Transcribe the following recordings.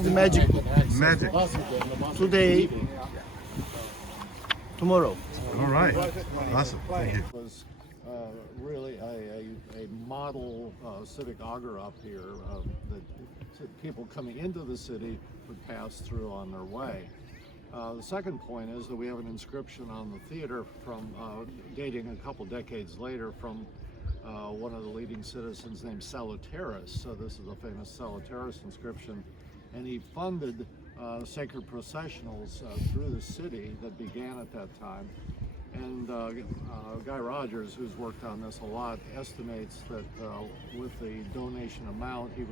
is the magic. Magic. Today, tomorrow. All right. Awesome. Thank you. Was really a model civic agora up here that people coming into the city would pass through on their way. The second point is that we have an inscription on the theater from dating a couple decades later from one of the leading citizens named Salutaris. So this is a famous Salutaris inscription, and he funded sacred processionals through the city that began at that time. And Guy Rogers, who's worked on this a lot, estimates that with the donation amount, they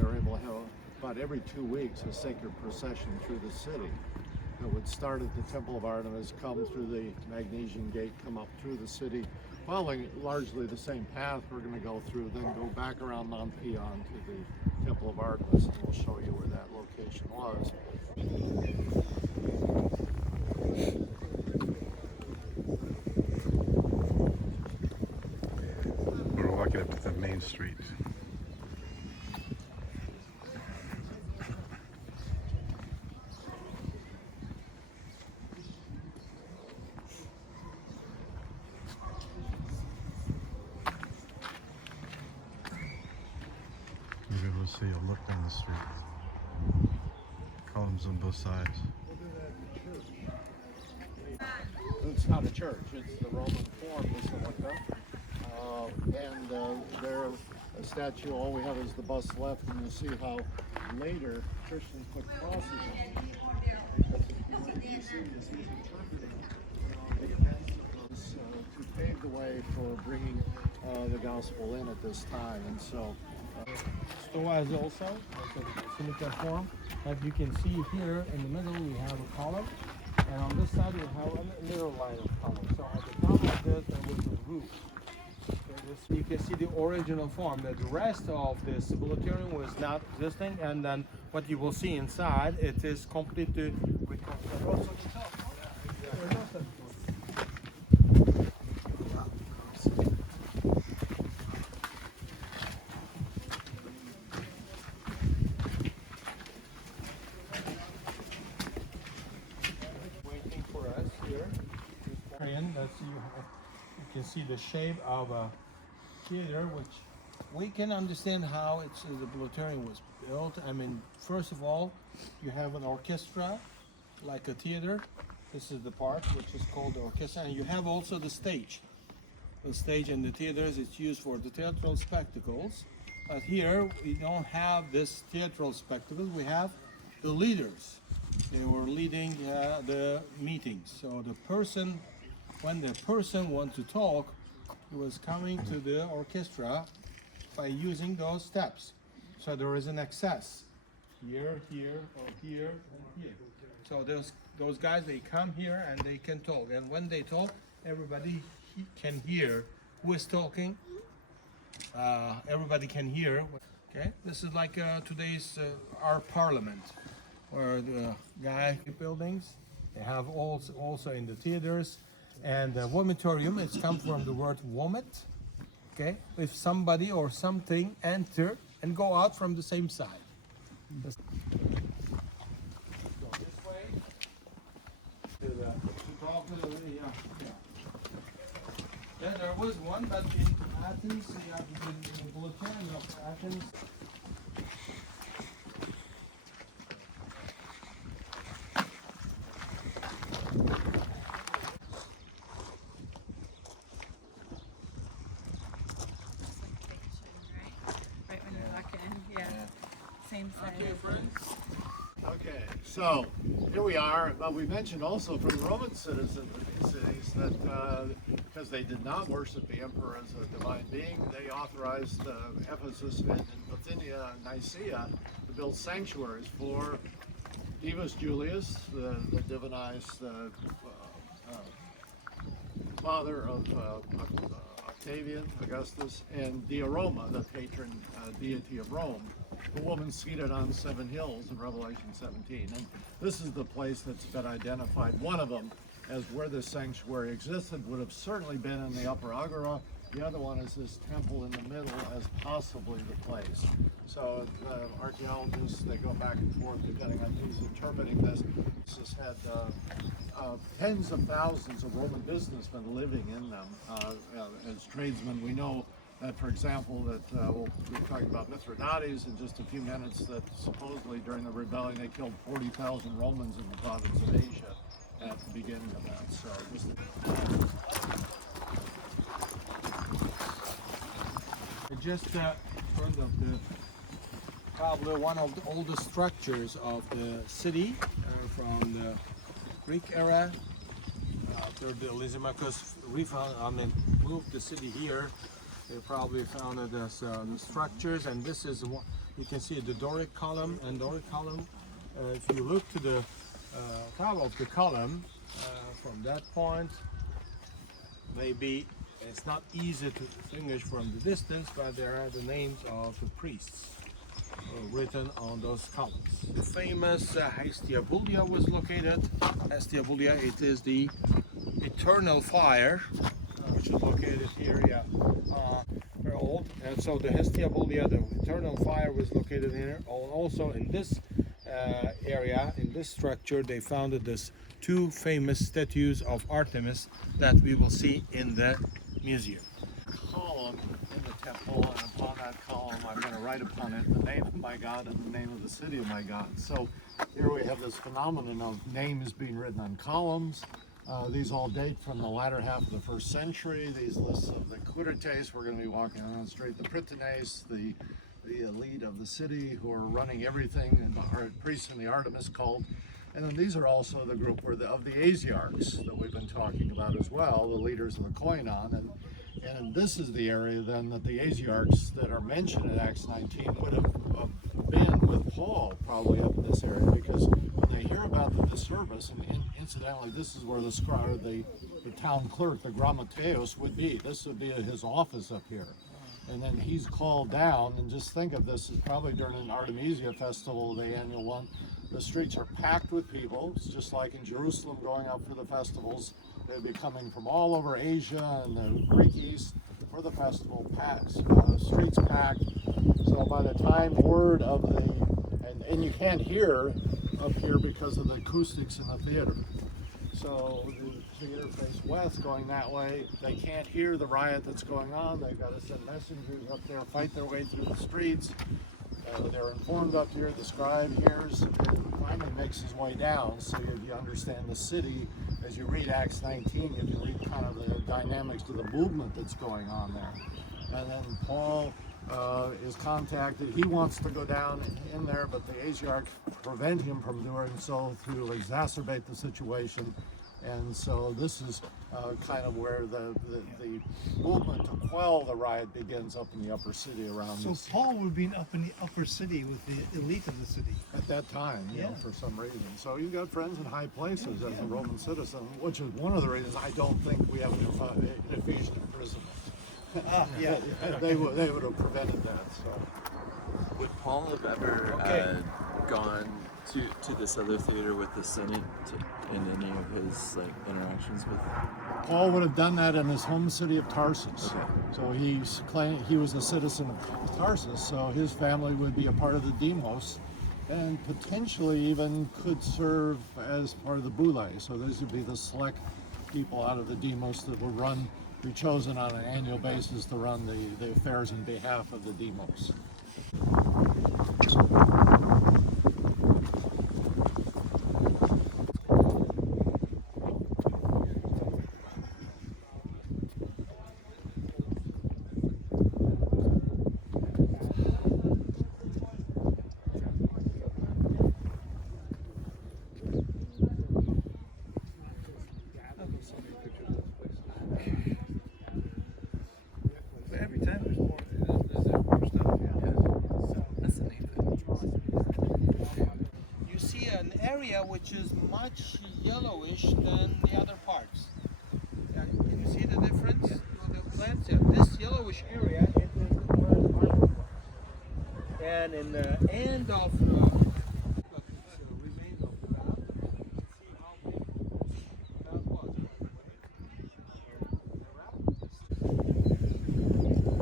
were able to have about every 2 weeks a sacred procession through the city that would start at the Temple of Artemis, come through the Magnesian Gate, come up through the city, following largely the same path we're going to go through, then go back around Mount Pion to the Temple of Artemis, and we'll show you where that location was. We're walking up to the main street. You'll be able to see a look down the street. Columns on both sides. It's not a church, it's the Roman Forum, Basilica. And there, a statue, all we have is the bust left, and you'll see how later Christians put crosses on it. You see this is interpreting the events to pave the way for bringing the gospel in at this time. And so Stoa is also a similar form. As you can see here in the middle, we have a column, and on this side we have a little line of column. So at the top of this, there was a roof. So you can see the original form. That the rest of this militarium was not existing, and then what you will see inside, it is completely reconstructed. Waiting for us here. You can see the shape of a theater, which we can understand how the Blotarian was built. I mean, first of all, you have an orchestra, like a theater. This is the part which is called the orchestra, and you have also the stage. The stage in the theaters is used for the theatrical spectacles. But here we don't have this theatrical spectacles. We have the leaders. They were leading the meetings. So when the person wants to talk, he was coming to the orchestra by using those steps. So there is an access here, here, or here, and here. So those guys, they come here and they can talk. And when they talk, everybody can hear who is talking. Everybody can hear. Okay, this is like today's our parliament, where the guy buildings. They have also in the theaters. And the vomitorium, it's come from the word vomit. Okay, if somebody or something enter and go out from the same side. Go this way to talk to the yeah, there was one, but in Athens, in the Bulletin of Athens. Same size. okay, so here we are. We mentioned also from the Roman citizens of these cities that because they did not worship the emperor as a divine being, they authorized Ephesus and Bithynia and Nicaea to build sanctuaries for Divus Julius, the divinized father of Octavian, Augustus, and Diaroma, the patron deity of Rome, the woman seated on 7 hills in Revelation 17. And this is the place that's been identified. One of them as where this sanctuary existed would have certainly been in the Upper Agora. The other one is this temple in the middle as possibly the place. So archaeologists, they go back and forth depending on who's interpreting this. This has had tens of thousands of Roman businessmen living in them as tradesmen. We know that, for example, that we'll be talking about Mithridates in just a few minutes, that supposedly during the rebellion they killed 40,000 Romans in the province of Asia at the beginning of that. So Just in front of the probably one of the oldest structures of the city from the Greek era. After the Lysimachus moved the city here, they probably founded as the structures, and this is what you can see, the Doric column. And Doric column, if you look to the top of the column, from that point, maybe it's not easy to distinguish from the distance, but there are the names of the priests written on those columns. The famous Hestiabulia was located. Hestiabulia, it is the eternal fire, which is located here. Yeah, very old. And so the Hestiabulia, the eternal fire, was located here. Also in this area, in this structure, they founded this two famous statues of Artemis that we will see in the museum. Column in the temple, and upon that column I'm going to write upon it the name of my God and the name of the city of my God. So here we have this phenomenon of names being written on columns. These all date from the latter half of the 1st century. These lists of the Quirites, we're going to be walking on the street, the Prytanes, the elite of the city who are running everything, and the priests in the Artemis cult. And then these are also the group of the Asiarchs that we've been talking about as well, the leaders of the Koinon. And this is the area then that the Asiarchs that are mentioned in Acts 19 would have been with Paul probably up in this area, because when they hear about the service, and incidentally this is where the town clerk, the grammateos, would be. This would be his office up here. And then he's called down, and just think of this as probably during an Artemisia festival, the annual one. The streets are packed with people. It's just like in Jerusalem going up for the festivals. They'd be coming from all over Asia and the Greek East for the festival. Streets packed. So by the time word of and you can't hear up here because of the acoustics in the theater. So the theater faced west going that way. They can't hear the riot that's going on. They've got to send messengers up there, fight their way through the streets. They're informed up here. The scribe hears and finally makes his way down. So you understand the city. As you read Acts 19, you can read kind of the dynamics of the movement that's going on there. And then Paul is contacted. He wants to go down in there, but the Asiarch prevent him from doing so to exacerbate the situation. And so this is kind of where the movement to quell the riot begins up in the upper city around So this. Paul would be up in the upper city with the elite of the city. At that time, you know, for some reason. So you've got friends in high places as a Roman citizen, which is one of the reasons I don't think we have an Ephesian imprisonment. They would have prevented that. So. Would Paul have ever gone to this other theater with the Senate in any of his interactions with? Paul would have done that in his home city of Tarsus. Okay. So he's claimed he was a citizen of Tarsus, so his family would be a part of the demos, and potentially even could serve as part of the boule. So these would be the select people out of the demos that would be chosen on an annual basis to run the affairs on behalf of the demos. Every time there's more stuff. That's the neat thing. You see an area which is much yellowish than the other parts. Yeah, can you see the difference? The plants, yeah. This yellowish area, it is the plant. And in the end of remains of the ground, you can see how big that was.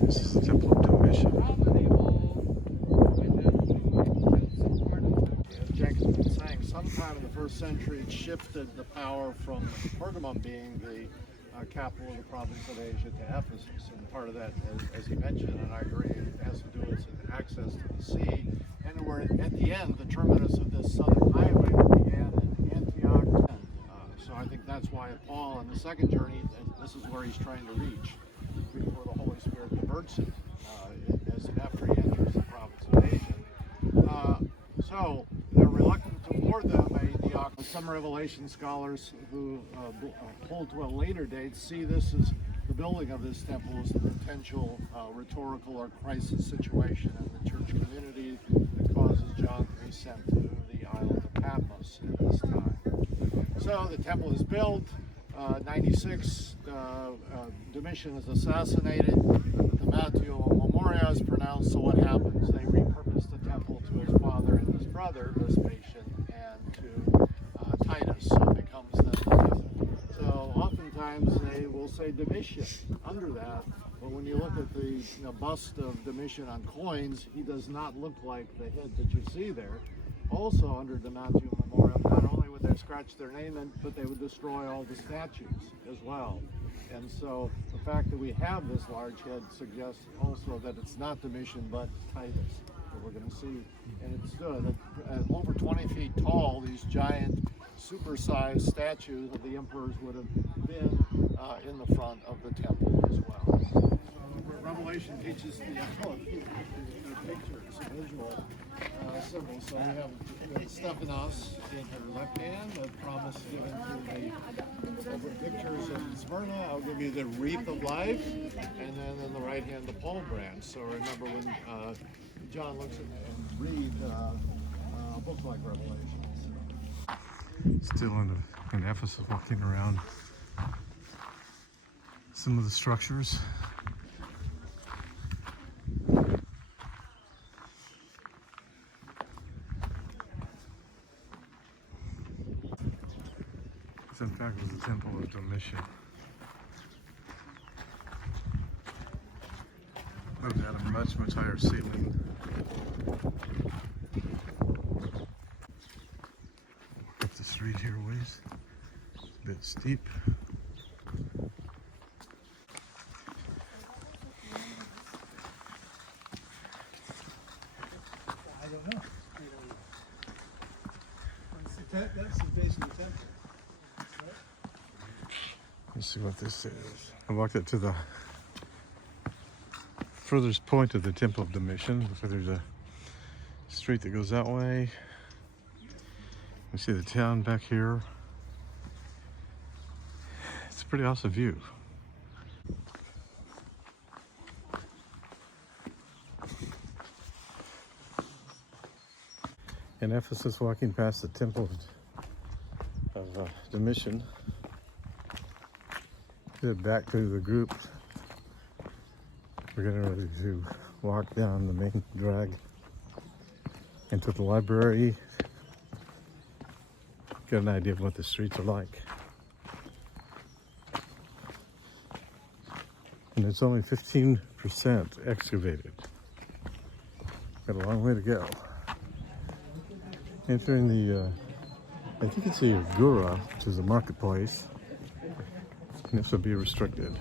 This is the Temple of Domitian. How they all first century, it shifted the power from Pergamum being the capital of the province of Asia to Ephesus. And part of that, as he mentioned, and I agree, it has to do with access to the sea. And we're at the end, the terminus of this southern highway that began in Antioch. So I think that's why Paul, on the second journey, this is where he's trying to reach before the Holy Spirit diverts him after he enters the province of Asia. So they're reluctant to board them at Antioch. Some Revelation scholars who hold to a later date see this as the building of this temple as a potential rhetorical or crisis situation in the church community that causes John to be sent to the island of Patmos at this time. So the temple is built. 96, Domitian is assassinated. The Matthew Memorial is pronounced. So what happens? They repurpose the temple to his father and his brother, Vespasian, and to Titus. So it becomes the temple. So oftentimes they will say Domitian under that. But when you look at the bust of Domitian on coins, he does not look like the head that you see there. Also under the Matthew Memorial, not only would they scratch their name in, but they would destroy all the statues as well. And so the fact that we have this large head suggests also that it's not Domitian but Titus that we're going to see. And it stood at over 20 feet tall. These giant supersized statues of the emperors would have been in the front of the temple as well. Revelation teaches the pictures, visual symbols. So we have Stephanos in her left hand, a promise given to the pictures of Smyrna. I'll give you the wreath of life, and then in the right hand, the palm branch. So remember when John looks at and read a book like Revelation. Still in Ephesus, walking around some of the structures. This in fact was the temple of Domitian. It had a much higher ceiling. Up the street here a ways, a bit steep. I don't know. That's basically the temple. Let's see what this is. I walked up to the furthest point of the Temple of Domitian. Looks like there's a street that goes that way. We see the town back here. It's a pretty awesome view. In Ephesus, walking past the Temple of Domitian. Head back to the group. We're getting ready to walk down the main drag into the library. Get an idea of what the streets are like. And it's only 15% excavated. Got a long way to go. Entering the, I think it's the agora, which is a marketplace. And this will be restricted.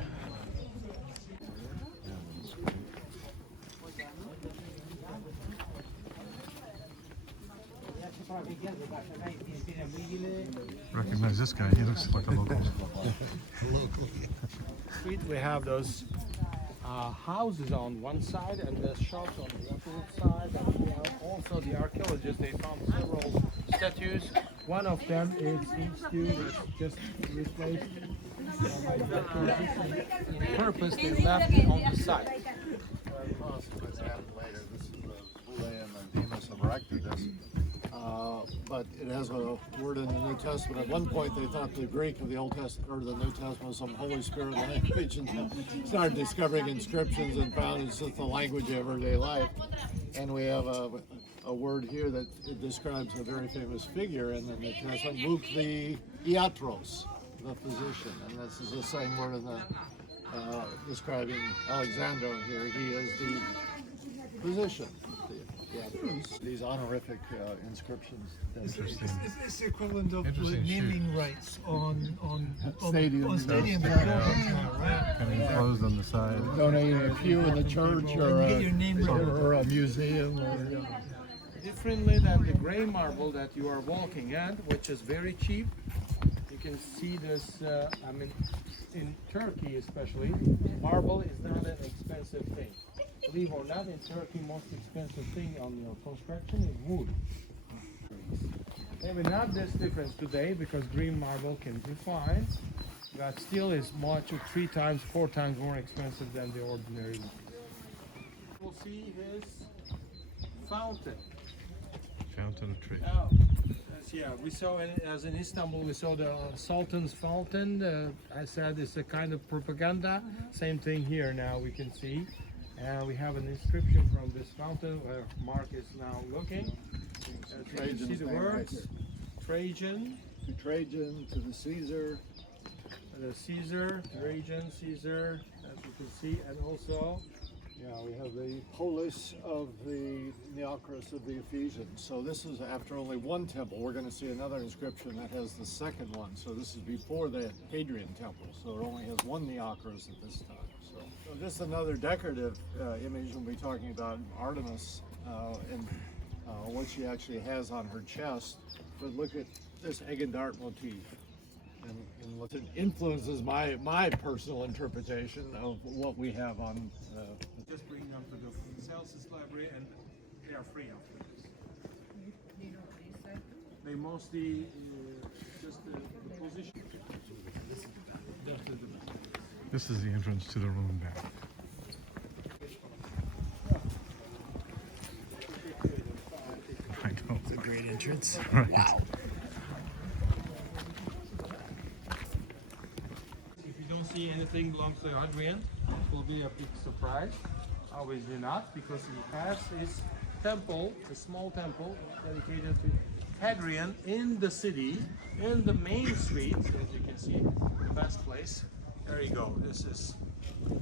Recognize this guy, he looks like a local. Street, we have those houses on one side and the shops on the opposite side. And we have also the archaeologists, they found several statues. One of them is these two that just replaced by the purpose they left on the side. Consequence happened later. This is the Boule and the Demas have erected this. But it has a word in the New Testament. At one point, they thought the Greek of the Old Testament or the New Testament was some Holy Spirit language, and started discovering inscriptions and found it's just the language of everyday life. And we have a word here that it describes a very famous figure in the New Testament, Luke the Iatros, the physician, and this is the same word in the describing Alexander here. He is the physician. These honorific inscriptions. It's the equivalent of Interesting naming rights on Stadiums. stadiums. And enclosed on the side. Donating a pew in the church or Get your name written. or a museum. Differently than the gray marble that you are walking at, which is very cheap. You can see this, I mean, in Turkey especially, marble is not an expensive thing. Believe or not, in Turkey, most expensive thing on your construction is wood. Maybe not this difference today because green marble can be fine, but still is much 3 times, 4 times more expensive than the ordinary one. We'll see his fountain. Fountain tree. Oh, yeah, we saw as in Istanbul, we saw the Sultan's fountain. I said it's a kind of propaganda. Same thing here now we can see. And we have an inscription from this fountain where Mark is now looking. You can see the words. Trajan. To Trajan, to the Caesar. The Caesar, Trajan, Caesar, as you can see, and also Yeah, we have the polis of the agoras of the Ephesians. So this is after only one temple. We're going to see another inscription that has the second one. So this is before the Hadrian temple. So it only has one agoras at this time. So this is another decorative image when we're talking about Artemis and what she actually has on her chest. But look at this egg and dart motif. And what it influences my personal interpretation of what we have on. just bring them to the Celsus library and they are free after this. They mostly just the position. This is the entrance to the room back. I know. It's a great entrance. Right. Wow. If you don't see anything belongs to Hadrian, it will be a big surprise. Obviously not, because he has his temple, a small temple dedicated to Hadrian in the city, in the main street, as you can see, the best place. There you go. This is,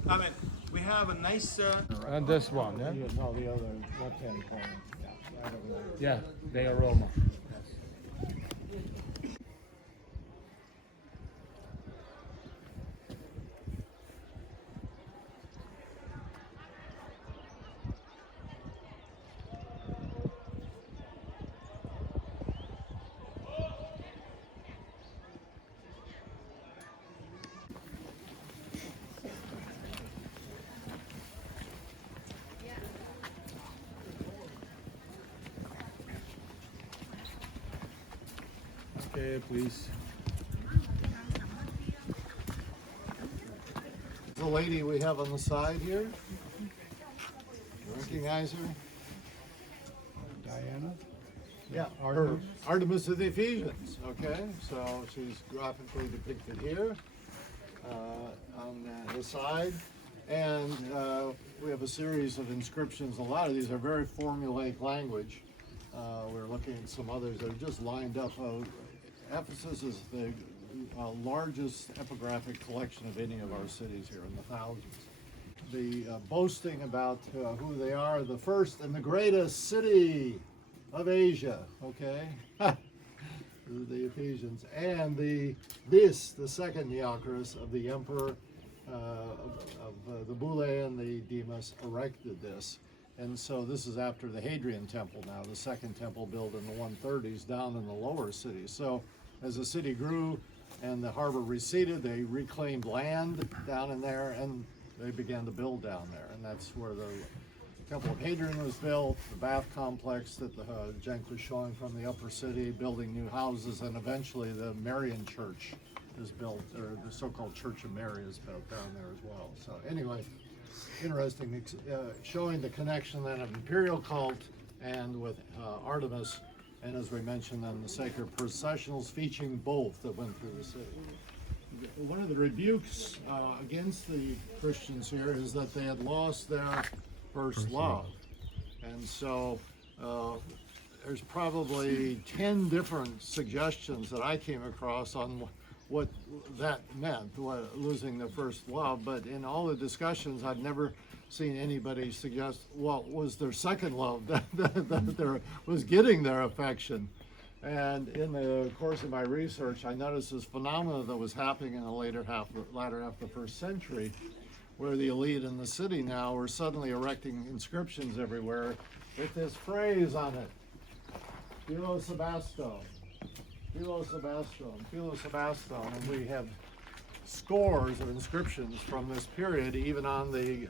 I mean, we have a nice. And this one, yeah? No, the other left-hand corner. Yeah, they are Roma. Okay, please. The lady we have on the side here. Recognize her? Diana? Yeah, Artemis of the Ephesians. Okay, so she's graphically depicted here on the side, and we have a series of inscriptions. A lot of these are very formulaic language. We're looking at some others that are just lined up. Ephesus is the largest epigraphic collection of any of our cities here, in the thousands. The boasting about who they are, the first and the greatest city of Asia, okay? The Ephesians. And the second agoras of the emperor of the Boule and the Demas erected this. And so this is after the Hadrian temple now, the second temple built in the 130s down in the lower cities. So as the city grew and the harbor receded, they reclaimed land down in there and they began to build down there. And that's where the Temple of Hadrian was built, the bath complex that the Jenk was showing from the upper city, building new houses, and eventually the Marian Church is built, or the so-called Church of Mary is built down there as well. So anyway, interesting, showing the connection then of imperial cult and with Artemis, and as we mentioned then the sacred processionals featuring both that went through the city. One of the rebukes against the Christians here is that they had lost their first love. And so there's probably 10 different suggestions that I came across on what that meant, losing the first love. But in all the discussions, I've never seen anybody suggest what was their second love that there was getting their affection. And in the course of my research, I noticed this phenomenon that was happening in the latter half of the first century, where the elite in the city now were suddenly erecting inscriptions everywhere with this phrase on it: Philo Sebasto, Philo Sebasto, Philo Sebasto. And we have scores of inscriptions from this period, even on the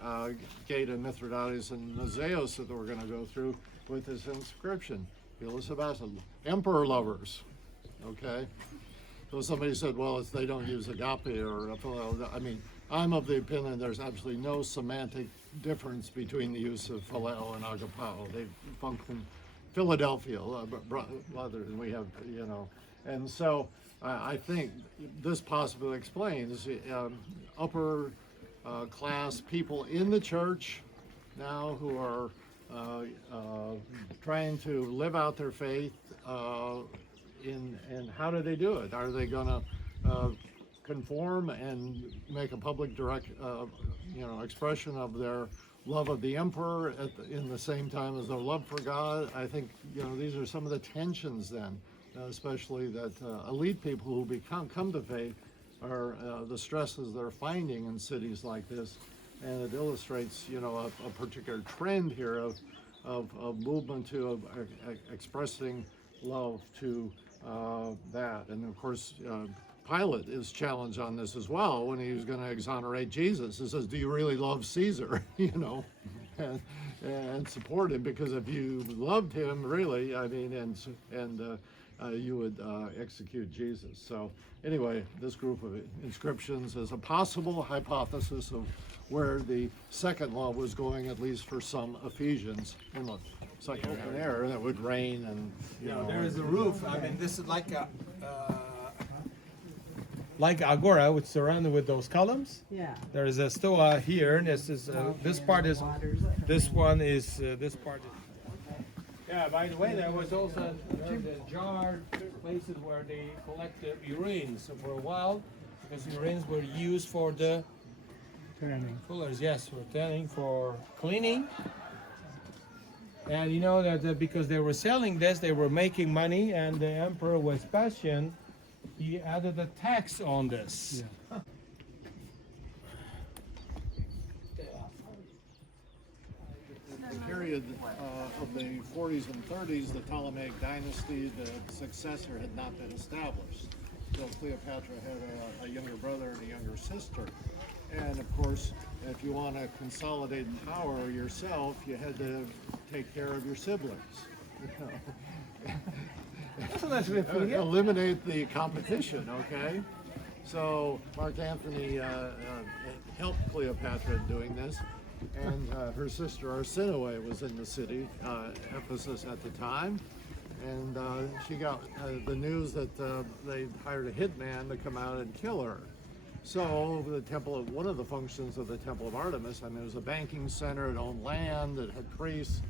gate of Mithridates and Nazeos that we're going to go through with this inscription: Philo Sebasto, emperor lovers. Okay? So somebody said, well, they don't use agape or phileo. I mean, I'm of the opinion there's absolutely no semantic difference between the use of phileo and agapao. They function Philadelphia, rather than we have, you know. And so I think this possibly explains upper class people in the church now who are trying to live out their faith. And how do they do it? Are they going to conform and make a public direct, expression of their love of the emperor in the same time as their love for God? I think these are some of the tensions then, especially that elite people who come to faith are the stresses they're finding in cities like this, and it illustrates a particular trend here of movement to expressing love to that. And of course, Pilate is challenged on this as well when he was going to exonerate Jesus. He says, do you really love Caesar? And support him, because if you loved him really, I mean, you would execute Jesus. So anyway, this group of inscriptions is a possible hypothesis of where the second law was going, at least for some Ephesians. And look, it's like open air that would rain, and there is a roof. I mean, this is like a agora, which is surrounded with those columns. Yeah. There is a stoa here, and this part is, this one is, this part is. Yeah, by the way, there was also the jar places where they collect the urines. So for a while, because urines were used for the fullers, yes, for tanning, for cleaning. And you know that because they were selling this, they were making money, and the emperor Vespasian, he added a tax on this. Yeah. The period of the 40s and 30s, the Ptolemaic dynasty, the successor had not been established. So Cleopatra had a younger brother and a younger sister. And of course, if you want to consolidate power yourself, you had to take care of your siblings. Eliminate the competition, okay? So Mark Antony helped Cleopatra in doing this, and her sister Arsinoe was in the city, Ephesus at the time, and she got the news that they hired a hitman to come out and kill her. So the one of the functions of the Temple of Artemis, I mean, it was a banking center, it owned land, it had priests.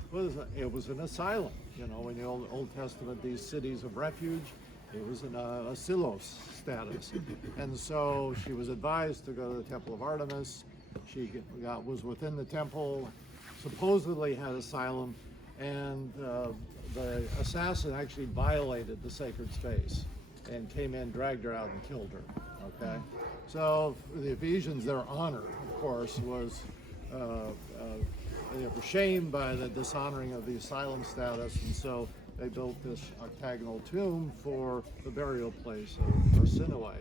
It was an asylum. In the Old Testament, these cities of refuge, it was an asilos status. And so she was advised to go to the Temple of Artemis. She was within the temple, supposedly had asylum, and the assassin actually violated the sacred space and came in, dragged her out, and killed her. Okay. So for the Ephesians, their honor, of course, was they were shamed by the dishonoring of the asylum status, and so they built this octagonal tomb for the burial place of Arsinoe.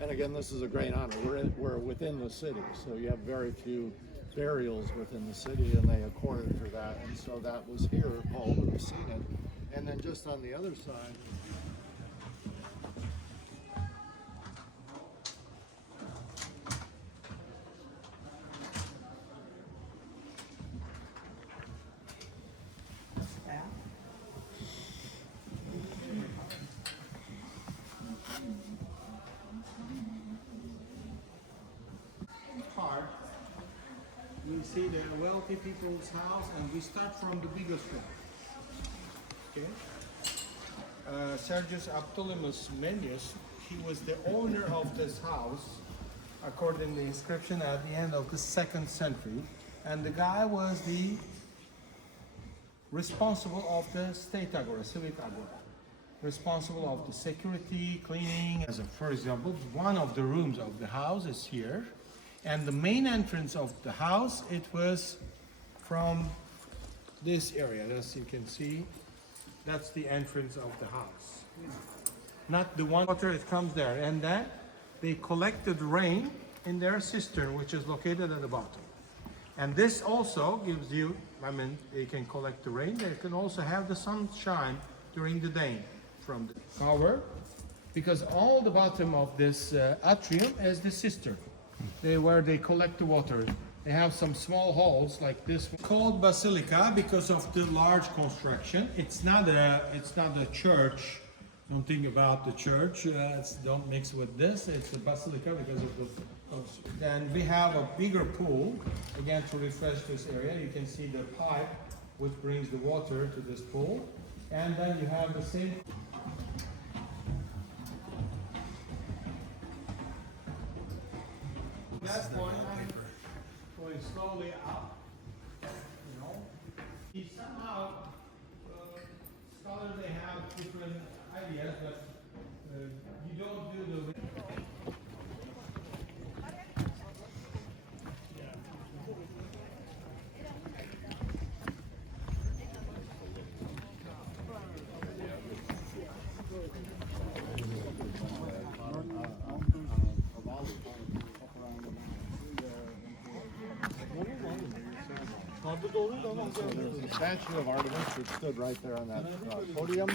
And again, this is a great honor. We're within the city, so you have very few burials within the city, and they accorded for that. And so that was here. Paul would have seen it. And then just on the other side, we see the wealthy people's house, and we start from the biggest one. Okay. Sergius Ptolemaeus Mennius, he was the owner of this house, according to the inscription, at the end of the 2nd century. And the guy was the responsible of the state agora, civic agora. Responsible of the security, cleaning. As a, for example, one of the rooms of the house is here. And the main entrance of the house, it was from this area. As you can see, that's the entrance of the house. Not the one water, it comes there. And then they collected rain in their cistern, which is located at the bottom. And this also gives you, I mean, they can collect the rain. They can also have the sunshine during the day from the cover, because all the bottom of this atrium is the cistern. Where they collect the water. They have some small holes like this one. Called basilica because of the large construction. It's not a church. Don't think about the church. Don't mix with this. It's a basilica because of the. Then we have a bigger pool again to refresh this area. You can see the pipe which brings the water to this pool, and then you have the same. That point, going slowly up, you know. He somehow, scholars, they have different ideas, but you don't do the. So there's a statue of Artemis that stood right there on that podium,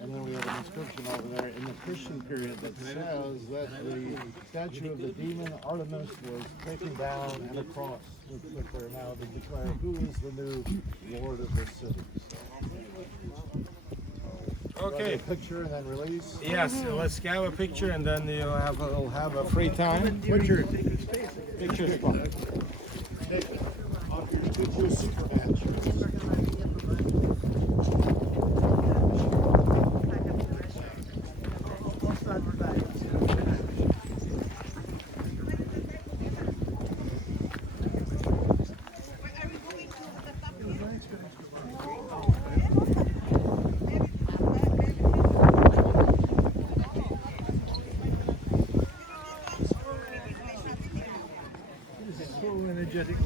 and then we have an inscription over there in the Christian period that says that the statue of the demon Artemis was taken down and a cross was put there now to declare who is the new lord of this city. So, Okay. a picture and then release. Yes, let's have a picture and then we'll have a free time. Picture. Picture spot. Get you a Superman shirt. So energetic.